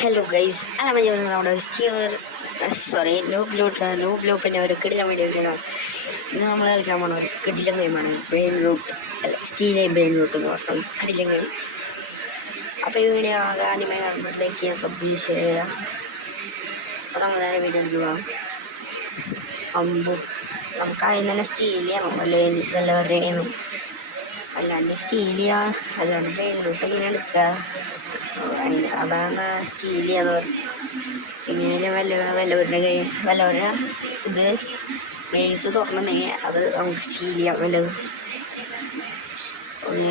Hello guys അല്ല നമ്മുടെ സ്റ്റീവർ ലൂപ്പിൻ്റെ ഒരു കിടിലം വീഡിയോ ഇന്ന് നമ്മൾ കളിക്കാൻ പോണ ഒരു കിടിലം ഗെയിമാണ് ബ്രെയിൻ റൂട്ട് അല്ല സ്റ്റീലെ ബ്രെയിൻ റൂട്ട് എന്ന് പറഞ്ഞാൽ കിടിലം ഗെയിം. അപ്പോൾ ഈ വീഡിയോ ആദ്യമായി കാണുമ്പോഴത്തേക്ക് സബ്സ്ക്രൈബ് ചെയ്യുക. അപ്പോൾ നമ്മൾ നേരെ വീഡിയോയിലേക്ക് പോകാം. നമുക്ക് അതിന് തന്നെ സ്റ്റീൽ ചെയ്യണം വല്ലവരുടെയും അല്ലാണ്ട് സ്റ്റീൽ ചെയ്യുക അല്ലാണ്ട് ബ്രെയിൻ റൂട്ട് ഇങ്ങനെ എടുക്കുക. അതാണ് സ്റ്റീൽ ചെയ്യാന്ന് പറയും. ഇങ്ങനെ വല്ലവരുടെ ഇത് ബേസ് തുറന്നിട്ടുണ്ടെങ്കിൽ അത് നമുക്ക് സ്റ്റീൽ ചെയ്യാം. വല്ലതും ഓക്കെ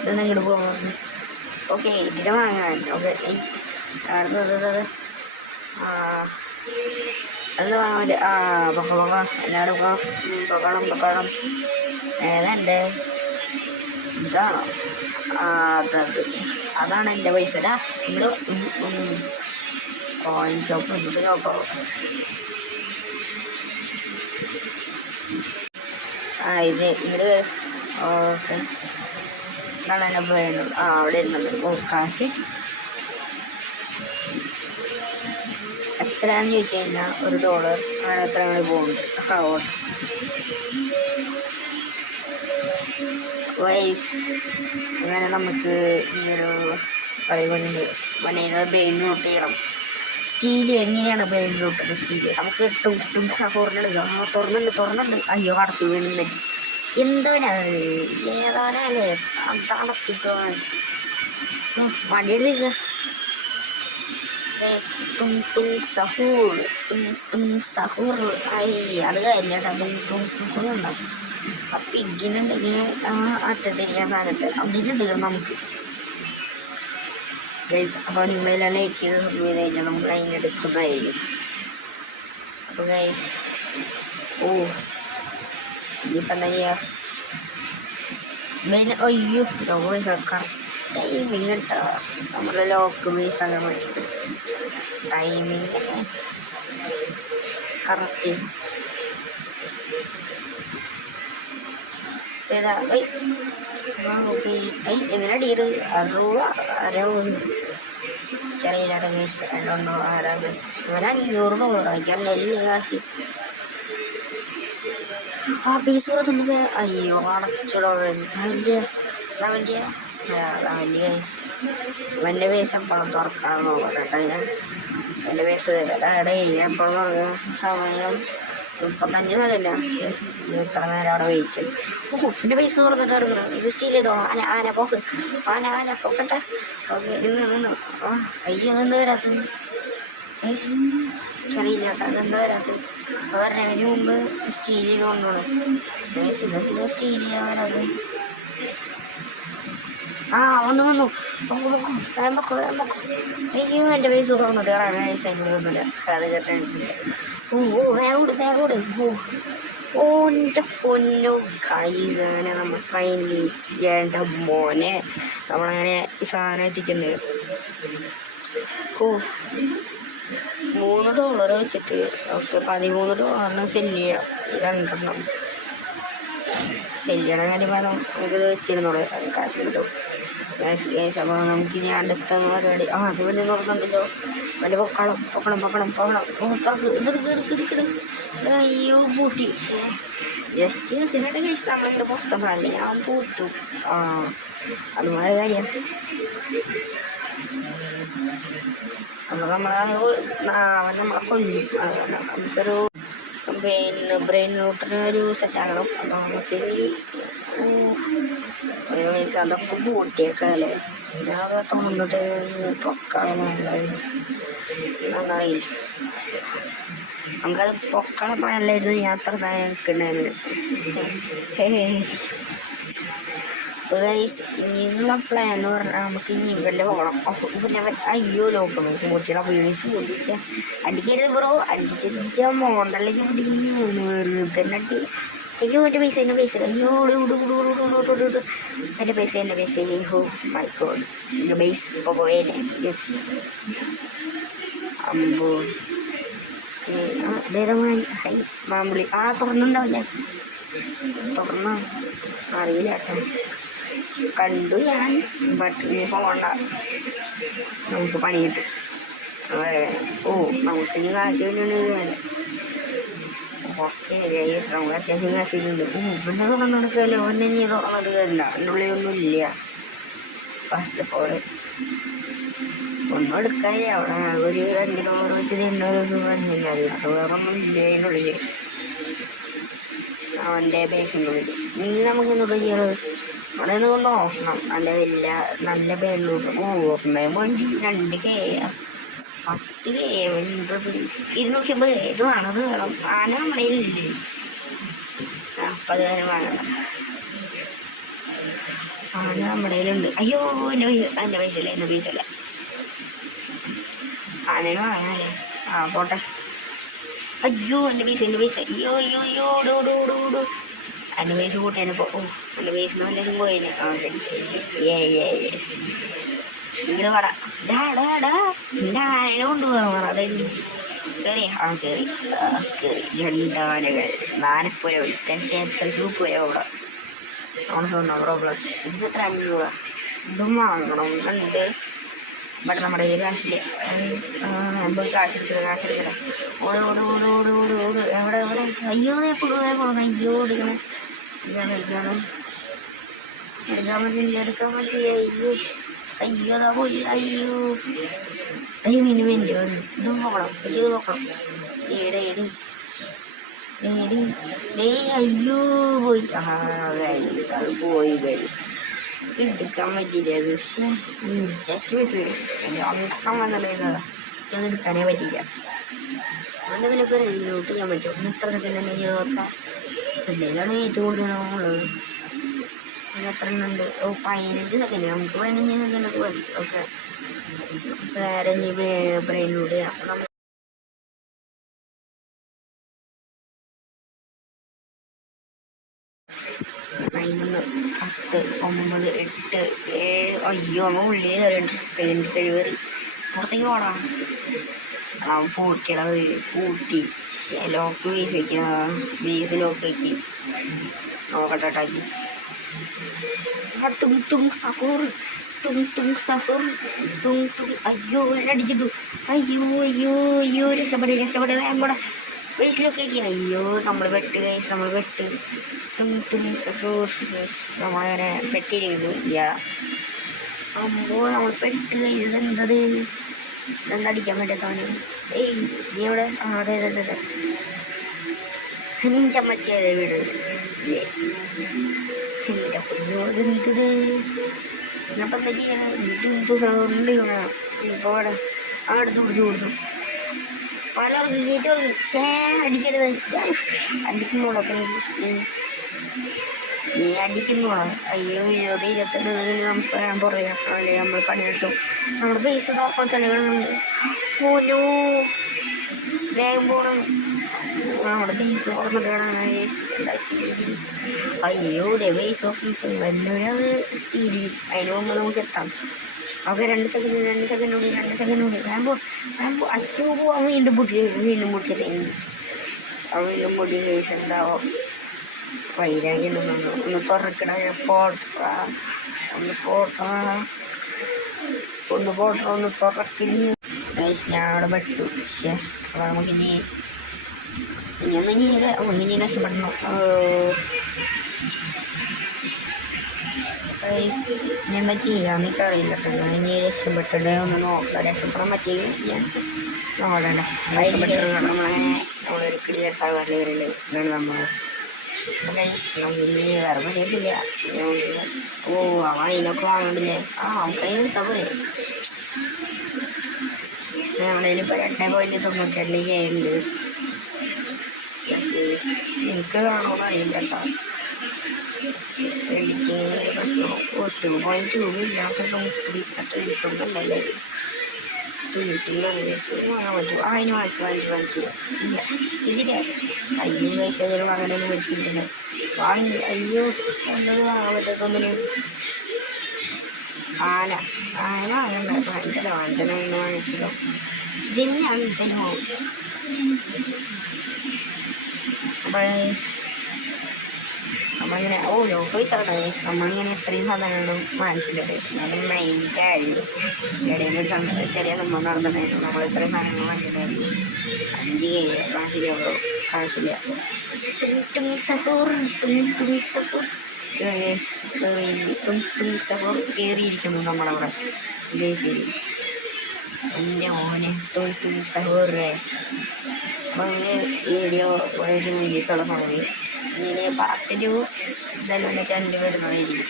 ഇതൊന്നും ഇങ്ങോട്ട് പോകുന്നത് ഓക്കെ ഇതിന് വാങ്ങാൻ ഓക്കെ അടുത്തത് അത് വാങ്ങാൻ വേണ്ടി എല്ലാവരും പൊക്കണം ഏതാണ്ട് ഇതാണോ അതാണ് എൻ്റെ പൈസ ഇവിടെ കോയിൻ ഷോപ്പ് എന്നിട്ട് ഷോപ്പോ ഇത് ഇങ്ങോട്ട് ഓക്കെ ഇതാണ് എൻ്റെ വേണ്ടത്. അവിടെ ഇരുന്നത് കാശ് എത്രയാണെന്ന് ചോദിച്ചു കഴിഞ്ഞാൽ $1 അങ്ങനെ എത്ര മണി പോകുന്നുണ്ട്. അങ്ങനെ നമുക്ക് ഈയൊരു കളി കൊണ്ട് ബ്രെയിൻ റൂട്ട് ചെയ്യണം. സ്റ്റീല് എങ്ങനെയാണ് ബ്രെയിൻ റൂട്ട് സ്റ്റീല് നമുക്ക് കിട്ടും സഹോറിന് തുറന്നുണ്ട് അയ്യോ കടത്തു വീഴുന്ന എന്തവനാണ് ഏതാണല്ലേ തടച്ചിട്ടോ വടിയെടുക്കുക. സഹൂർ അത് കാര്യമില്ല സഹൂർ ഉണ്ടാവും. അപ്പം ഇങ്ങനെയുണ്ടെങ്കിൽ അറ്റത്തിരിക്കാൻ സാധനത്ത് അതിലുണ്ട് നമുക്ക് ഗൈസ്. അപ്പോൾ നിങ്ങളെല്ലാം ലൈക്ക് ചെയ്ത് സബ്സ്ക്രൈബ് ചെയ്ത് കഴിഞ്ഞാൽ നമുക്ക് അതിനെടുക്കുന്നതായിരിക്കും. അപ്പോൾ ഗൈസ് ഇനിയിപ്പോൾ എന്താ ചെയ്യുക അയ്യോ ലോക്ക് പൈസ കറക്റ്റ് ടൈമിങ് കേട്ടോ. നമ്മുടെ ലോക്ക് പൈസ ആകാൻ പറ്റും ടൈമിങ് കറക്റ്റ് എന്തിനാ ഡീറ് $60 എനിക്കറിയില്ലാട്ടോ ഗൈസ്. രണ്ടോ ആരാണ് ഇവൻ $500 എനിക്കറിയില്ല എല്ലാ കാശ് പീസ് കൊടുത്തുണ്ട്. അയ്യോ അടച്ചിടോ അവൻ്റെ ഗൈസ് അവൻ്റെ പേസ് എപ്പോഴും തുറക്കാൻ നോക്കട്ടെ. എൻ്റെ പേസ് എടേ എപ്പോഴും തുറക്കുക സമയം 35 സെക്കൻഡാ. ഇത്ര നേരം അവിടെ വെയിറ്റ് എൻ്റെ പൈസ തുറന്നിട്ട് എടുക്കണം. ഇത് സ്റ്റീൽ ചെയ്തോ ആന പോക്ക് ആന പോക്കട്ടെ. ഓക്കെ നിന്ന് അയ്യോ നിന്ന് വരാത്തത് അറിയില്ല കേട്ടോ അതെന്താ വരാത്തത്. വരണതിന് മുമ്പ് സ്റ്റീൽ ചെയ്ത് കൊണ്ടുപോകണം. ഇതെന്താ സ്റ്റീൽ ചെയ്യാൻ വരാത്തത്. വന്നു പൊക്കോ അയ്യോ എൻ്റെ പൈസ തുറന്നിട്ട് കയറാൻ പൈസ അതിൻ്റെ ഒന്നുമില്ല. അത് കേട്ടാ വേഗോട് എൻ്റെ പൊന്നു കൈകാനെ നമ്മൾ ഫൈനലി ചെയ്യേണ്ട മോനെ നമ്മളങ്ങനെ ഈ സാധനം എത്തിച്ചിട്ടുണ്ട്. $3 വെച്ചിട്ട് ഓക്കെ $13 സെല്ല് ചെയ്യാം. 2 സെല്ല് ചെയ്യണ കാര്യം നമുക്ക് വെച്ചിരുന്നോളൂ കാശ് കിട്ടും. അപ്പോൾ നമുക്ക് ഇനി അടുത്ത പരിപാടി അത് വലിയ നോക്കുന്നുണ്ടല്ലോ വലിയ പൊക്കണം അയ്യോ പൂട്ടി ജസ്റ്റ് ന്യൂസിനായിട്ട് കഴിച്ച് നമ്മളിങ്ങനെ പുറത്തല്ല ഞാൻ പൂട്ടു അതുമാതിരി കാര്യം. അപ്പോൾ നമ്മളെ കൊല്ലും. നമുക്കൊരു ബ്രെയിൻ റൂട്ടിന് ഒരു സെറ്റാകണം. അപ്പോൾ നമുക്ക് ഒരു പൈസ അതൊക്കെ പൂട്ടിയേക്കല്ലേ അതൊക്കെ തുറന്നിട്ട് പൊക്കളറിയില്ല. നമുക്കത് പൊക്കള പ്ലാനിലായിരുന്നു ഞാൻ അത്ര നിൽക്കണ്ടായിരുന്നു. ഇനിയുള്ള പ്ലാൻ എന്ന് പറഞ്ഞാൽ നമുക്ക് ഇനി ഇവൻ്റെ പോകണം. പിന്നെ അയ്യോ ലോക്ക് പൈസ പൊട്ടിക്കണം. വീഴ്ച പൊട്ടിച്ച അടിക്കരുത് ബ്രോ അടിച്ച മോണ്ടലേക്ക് പിടിക്കുന്നു വെറുതെ അടി. അയ്യോ എൻ്റെ പൈസ അയ്യോ എൻ്റെ പൈസ മൈ ഗോഡ് എൻ്റെ പൈസ ഇപ്പോൾ പോയേനെ. യെസ് അമ്പോ ഹൈ മാമ്പുളി തുറന്നുണ്ടാവില്ലേ തുറന്നോ അറിയില്ല കേട്ടോ കണ്ടു ഞാൻ. ബട്ട് ഇനി പോകണ്ട നമുക്ക് പണി കിട്ടും. ഓ നമുക്ക് ഈ കാശ് വേണ്ടി ഓക്കെ ഗൈസ്, നമുക്ക് അത്യാവശ്യം കാശ് കിട്ടുന്നുണ്ട്. ഇവിടെ തുറന്നെടുക്കല്ലോ, ഒന്നെ നീ തുറന്നെടുക്കില്ല, എൻ്റെ ഉള്ളിലൊന്നും ഇല്ല. ഫസ്റ്റ് ഓഫ് ഓൾ ഒന്നും എടുക്കാനില്ല. അവിടെ ഒരു $5 വെച്ച് തന്നെ ഒരു ദിവസം പറഞ്ഞില്ല. അത് വേറെ ഒന്നും ഇല്ല അതിൻ്റെ ഉള്ളിൽ, അവൻ്റെ ബേസിൻ്റെ ഉള്ളിൽ. ഇനി നമുക്ക് എന്നുള്ള ചെയ്യാറ് അവിടെ നിന്ന് കൊണ്ട് ഓഫണം. നല്ല വലിയ നല്ല പേരിലോട്ട് ഓഫണേ വേണ്ടി 2K 10K 250 ഇത് വേണത് വേണം. ആന നമ്മുടെ ഇല്ലേ 40 വേണം. ആന നമ്മുടെ കയ്യിലുണ്ട്. അയ്യോ എൻ്റെ പൈസ ഇല്ല. ആനേനെ വാങ്ങാനല്ലേ? പോട്ടെ. അയ്യോ എൻ്റെ പൈസ അയ്യോ ഓടൂ. എൻ്റെ പൈസ കൂട്ടിയാനിപ്പോൾ. എൻ്റെ പൈസ വല്ലതും പോയിന്. ഇങ്ങനെ വട എൻ്റെ ആനേനെ കൊണ്ടുപോകാൻ അതെണ്ണി കയറി. കയറി 2 ആനകൾ. ആനപ്പുര എത്ര ഗ്രൂപ്പുര അവിടെ പ്രോബ്ലംസ്. ഇതിന് എത്ര 500. ഇതും വാങ്ങണം. ഉണ്ട് ബട്ട് നമ്മുടെ കയ്യിൽ കാശില്ല. പോയി കാശെടുക്കട്ടെ. ഓട് എവിടെ അയ്യോ പോകണം. അയ്യോ എടുക്കണം. എടുക്കാൻ പറ്റില്ല. അയ്യോ അതാ പോയി. അയ്യോ മീന് വേണ്ടി വന്നു. ഇതും നോക്കണം. അയ്യോ പോയി. ഗൈസ് അത് പോയി ഗൈസ്. എടുക്കാൻ പറ്റിയില്ല. അത് ജസ്റ്റ് മിസ് അന്തം വന്നുള്ളത്. അത് എടുക്കാനേ പറ്റിയില്ല. അതുകൊണ്ട് ഇതിലൊക്കെ റെയിലോട്ട് ചെയ്യാൻ പറ്റും. എത്ര സെക്കൻഡ് തന്നെ ഓർക്കാം. ഇതിലാണ് ഏറ്റവും കൂടുതലുള്ളത്. എത്ര എണ്ണുണ്ട്? 15 സെക്കൻഡ്. നമുക്ക് 15 സെക്കൻഡൊക്കെ മതി. ഓക്കെ വേറെ ഇനി ബ്രെയിനിലൂടെ അപ്പം നമ്മൾ 9, 10, 9, 8, 7. അയ്യോ നമ്മൾ ഉള്ളിൽ കയറി പുറത്തേക്ക് പോടാ. പൂട്ടി ലോക്ക് വീസ് വയ്ക്കുക. വീസ് ലോക്ക് വയ്ക്കി നോക്കട്ടാക്കി. അയ്യോ അടിച്ചിട്ടു. അയ്യോ രക്ഷപ്പെടേ വേമ്പട ബേസിലൊക്കെ ആക്കി. അയ്യോ നമ്മൾ വെട്ട് നമ്മളങ്ങനെ പെട്ടിരിക്കുന്നു. അമ്പോ നമ്മൾ പെട്ട് ഇതെന്തത് എന്തടിക്കാൻ പറ്റാത്തവന്. നീ എവിടെ? അതെ നിൻ്റെ അമ്മച്ചേതേ വീട്. എൻ്റെ പൊന്നോ ഇതെന്തത്? എന്നപ്പം എന്താ ചെയ്യണം? ഉണ്ട് ഇപ്പോൾ അവിടെ അടുത്ത് പിടിച്ചു കൊടുത്തു. പലർക്കും കേട്ടവർക്ക് അടിക്കരുത്. അടിക്കുന്നോടൊക്കെ നീ അടിക്കുന്നോടാ. അയ്യോ 20-22 നമുക്ക് ഞാൻ പറയാം. അല്ലെ നമ്മൾ പണി കിട്ടും. നമ്മുടെ പൈസ നോക്കാൻ ചിലകളുണ്ട്. ഓനോ വേഗം പോകണം. നമ്മുടെ പൈസ ഓർമ്മ ഉണ്ടാക്കി. അയ്യോ പൈസ വല്ലവരത് സ്റ്റീൽ ചെയ്യും. അതിന് മുമ്പ് നമുക്ക് എത്താം. ഓക്കെ 2 സെക്കൻഡ് വേമ്പോ അച്ഛൻ പോവാൻ വീണ്ടും പൊട്ടിയത്. വീണ്ടും പൊട്ടി കേസ് എന്താവും. വൈരാഗ്യം ഒന്ന് തുറക്കണ ഒന്ന് തുറക്കില്ല. ഞാൻ അവിടെ പെട്ടു. അപ്പോൾ നമുക്ക് ഇനി രക്ഷപ്പെടണം. ഞാൻ എന്താ ചെയ്യാന്ന് എനിക്ക് അറിയില്ല കേട്ടോ. ഞാൻ ഇനി രക്ഷപ്പെട്ടിട്ട് ഒന്ന് നോക്കാം. രക്ഷപ്പെടാൻ പറ്റിയെങ്കിൽ ഞാൻ നോക്കണ്ട. രക്ഷപ്പെട്ടിട്ട് നമ്മളൊരു കിടിലെത്താൻ വരല്ലേ ഇതാണ് നമ്മൾ. നമുക്കിനി വേറെ പറ്റിയിട്ടില്ല. അവൻ അതിനൊക്കെ വാങ്ങണ്ടില്ലേ? നമുക്ക് അതിന് എടുത്താൽ പോരെ. ഞങ്ങളിപ്പോൾ 2.92 ഉണ്ട്. എനിക്ക് കാണുമെന്ന് അറിയില്ല കേട്ടോ. എഡിറ്റിങ്ങിന് പ്രശ്നം 2.2 ഇല്ലാത്ത യൂട്യൂബുണ്ടല്ലേ. വാങ്ങാൻ പറ്റും. അതിന് വാങ്ങിച്ചു ഇല്ല ഇതിൻ്റെ അയ്യോ പൈസ വാങ്ങാനൊന്നും പറ്റിയിട്ടില്ല. അയ്യോ ഒന്നത് വാങ്ങാൻ പറ്റാത്തൊന്നിന്. ആന വാങ്ങണ്ട. വാങ്ങിച്ചല്ലോ വാങ്ങിച്ചല്ലോ. ഇതിന് ഞാൻ തന്നെ പോകും. അപ്പം നമ്മളിങ്ങനെ ലോ പൈസ കേട്ടോ ഗൈസ്. നമ്മളിങ്ങനെ ഇത്രയും സാധനങ്ങളും വാങ്ങിച്ചിട്ടുണ്ട്. എന്നാലും മെയിൻ കാര്യം ഇടയിൽ ഒരു ചെറിയ സംഭവം നടന്നിട്ടുണ്ടായിരുന്നു. നമ്മൾ ഇത്രയും സാധനങ്ങൾ വാങ്ങിച്ചിട്ടുണ്ടായിരുന്നു. 5 കാശില്ല കാശില്ല. കയറിയിരിക്കുന്നു നമ്മളവിടെ ബേസിൽ. എൻ്റെ മോനെ തുൽ സഹോറേ. അപ്പോൾ അങ്ങനെ വീഡിയോ വളരെ വേണ്ടിയിട്ടുള്ള സമയം ഇങ്ങനെ പാർട്ട് 2 ഇതെല്ലാം ചാനൽ വരുന്നതായിരിക്കും.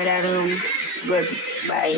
എല്ലാവരും ഗുഡ് ബൈ.